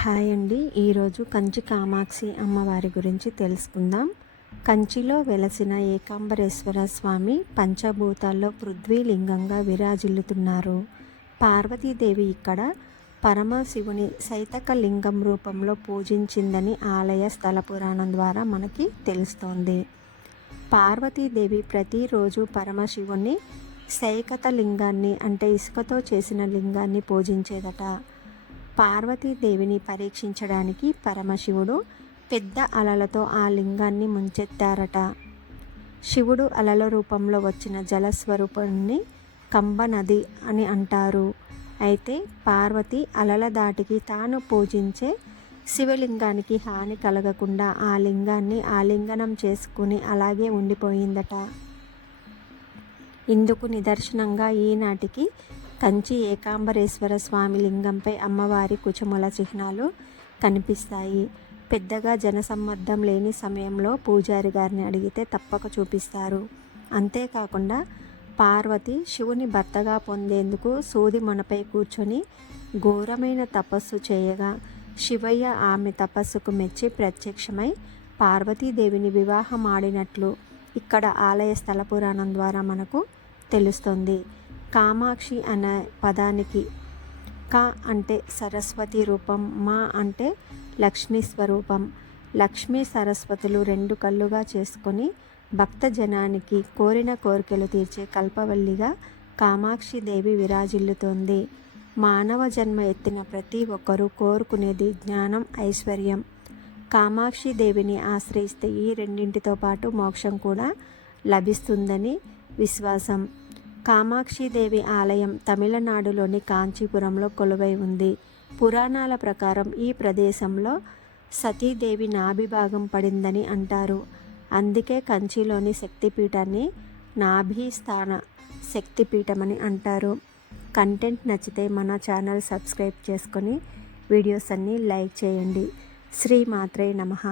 Hi అండి. ఈరోజు కంచి కామాక్షి అమ్మవారి గురించి తెలుసుకుందాం. కంచిలో వెలసిన ఏకాంబరేశ్వర స్వామి పంచభూతాల్లో పృథ్వీలింగంగా విరాజిల్లుతున్నారు. పార్వతీదేవి ఇక్కడ పరమశివుని సైతక లింగం రూపంలో పూజించిందని ఆలయ స్థల పురాణం ద్వారా మనకి తెలుస్తోంది. పార్వతీదేవి ప్రతిరోజు పరమశివుని సైకత లింగాన్ని అంటే ఇసుకతో చేసిన లింగాన్ని పూజించేదట. పార్వతీదేవిని పరీక్షించడానికి పరమశివుడు పెద్ద అలలతో ఆ లింగాన్ని ముంచెత్తారట. శివుడు అలల రూపంలో వచ్చిన జలస్వరూపాన్ని కంబ నది అని అంటారు. అయితే పార్వతి అలల దాటికి తాను పూజించే శివలింగానికి హాని కలగకుండా ఆ లింగాన్ని ఆలింగనం చేసుకుని అలాగే ఉండిపోయిందట. ఇందుకు నిదర్శనంగా ఈనాటికి కంచి ఏకాంబరేశ్వర స్వామి లింగంపై అమ్మవారి కుచముల చిహ్నాలు కనిపిస్తాయి. పెద్దగా జనసమ్మర్దం లేని సమయంలో పూజారి గారిని అడిగితే తప్పక చూపిస్తారు. అంతేకాకుండా పార్వతి శివుని భర్తగా పొందేందుకు సూది మొనపై కూర్చొని ఘోరమైన తపస్సు చేయగా శివయ్య ఆమె తపస్సుకు మెచ్చి ప్రత్యక్షమై పార్వతీదేవిని వివాహమాడినట్లు ఇక్కడ ఆలయ స్థల పురాణం ద్వారా మనకు తెలుస్తుంది. కామాక్షి అనే పదానికి క అంటే సరస్వతి రూపం, మా అంటే లక్ష్మీ స్వరూపం. లక్ష్మీ సరస్వతులు రెండు కళ్ళుగా చేసుకొని భక్త జనానికి కోరిన కోరికలు తీర్చే కల్పవల్లిగా కామాక్షి దేవి విరాజిల్లుతోంది. మానవ జన్మ ఎత్తిన ప్రతి ఒక్కరూ కోరుకునేది జ్ఞానం, ఐశ్వర్యం. కామాక్షి దేవిని ఆశ్రయిస్తే ఈ రెండింటితో పాటు మోక్షం కూడా లభిస్తుందని విశ్వాసం. కామాక్షిదేవి ఆలయం తమిళనాడులోని కాంచీపురంలో కొలువై ఉంది. పురాణాల ప్రకారం ఈ ప్రదేశంలో సతీదేవి నాభిభాగం పడిందని అంటారు. అందుకే కంచిలోని శక్తిపీఠాన్ని నాభిస్థాన శక్తిపీఠమని అంటారు. కంటెంట్ నచ్చితే మన ఛానల్ సబ్స్క్రైబ్ చేసుకొని వీడియోస్ అన్నీ లైక్ చేయండి. శ్రీమాత్రే నమః.